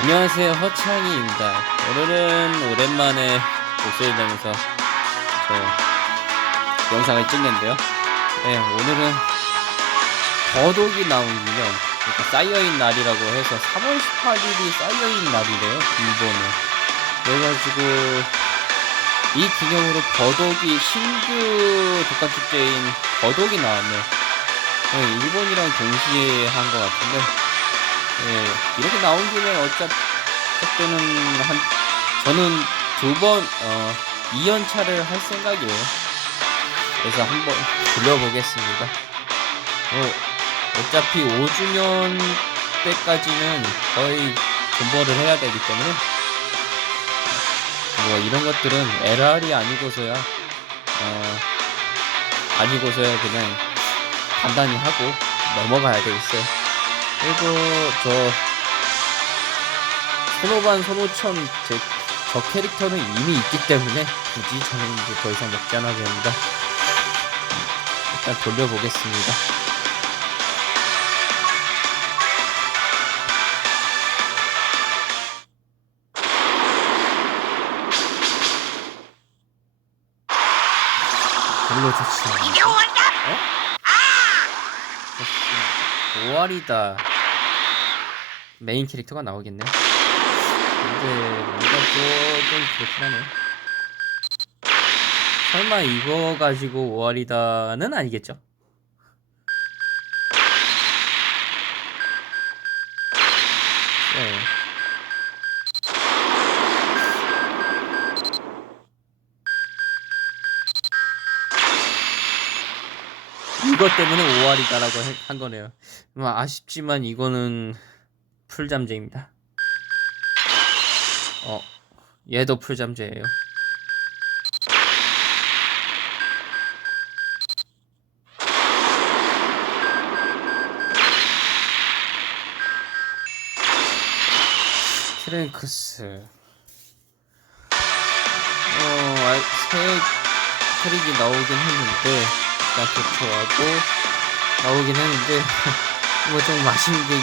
안녕하세요. 허창이입니다. 오늘은 오랜만에 목소리 내면서 저 영상을 찍는데요. 네 오늘은 더독이 기념 그러니까 쌓여있는 날이라고 해서 3월 18일이 쌓여있는 날이래요 일본은. 그래가지고 이 기념으로 더독이 신규 독감축제인 더독이 나왔네요. 네, 일본이랑 동시에 한 것 같은데 예, 이렇게 나온 김에 어차피는 한 저는 두번 어, 2연차를 할 생각이에요. 그래서 한번 돌려보겠습니다. 어, 어차피 5주년 때까지는 거의 존버를 해야 되기 때문에 뭐 이런 것들은 LR이 아니고서야 어, 아니고서야 그냥 간단히 하고 넘어가야 되겠어요. 그리고 저 손오반 손오천 제, 저 캐릭터는 이미 있기 때문에 굳이 저는 이제 더 이상 먹지 않아도 됩니다. 일단 돌려보겠습니다. 별로 좋지 않아. 어? 5월이다. 메인 캐릭터가 나오겠네. 근데 뭔가 조금 그렇긴 하네. 설마 이거 가지고 5월이다는 아니겠죠? 네. 이것 때문에 5월이다라고 한 거네요. 뭐 아쉽지만 이거는 풀잠재입니다. 어, 얘도 풀잠재예요. 트랭크스. 어, 아, 새 캐릭이 나오긴 했는데, 일단 교체하고, 나오긴 했는데, 뭐 좀 아쉬운 게, 이,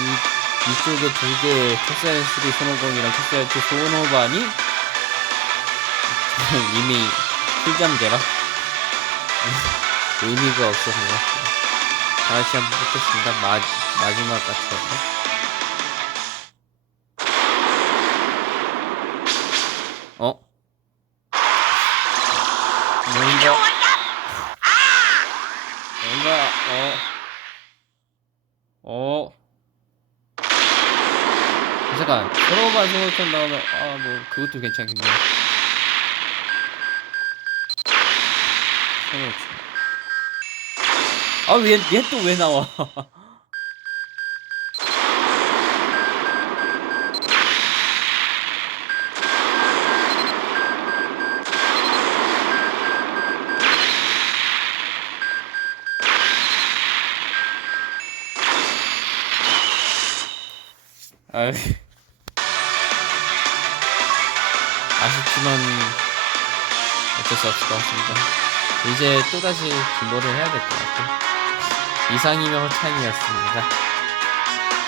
이쪽에 두 개, 테스알 3 손오공이랑 테스알 2 손오반이, 이미 풀잠제라, 의미가 없어서요. 다시 한번 해보겠습니다. 마, 마지막 같아요. 어? 이게 뭔가. 뭔가, 어, 어. 잠깐, 서로만 소울턴 나오면, 아, 뭐, 그것도 괜찮겠네. 서로천. 아, 얘, 얘 또 왜 나와? 아유. 아쉽지만 어쩔 수 없을 것 같습니다. 이제 또다시 진보를 해야 될 것 같아요. 이상이면 허창이었습니다.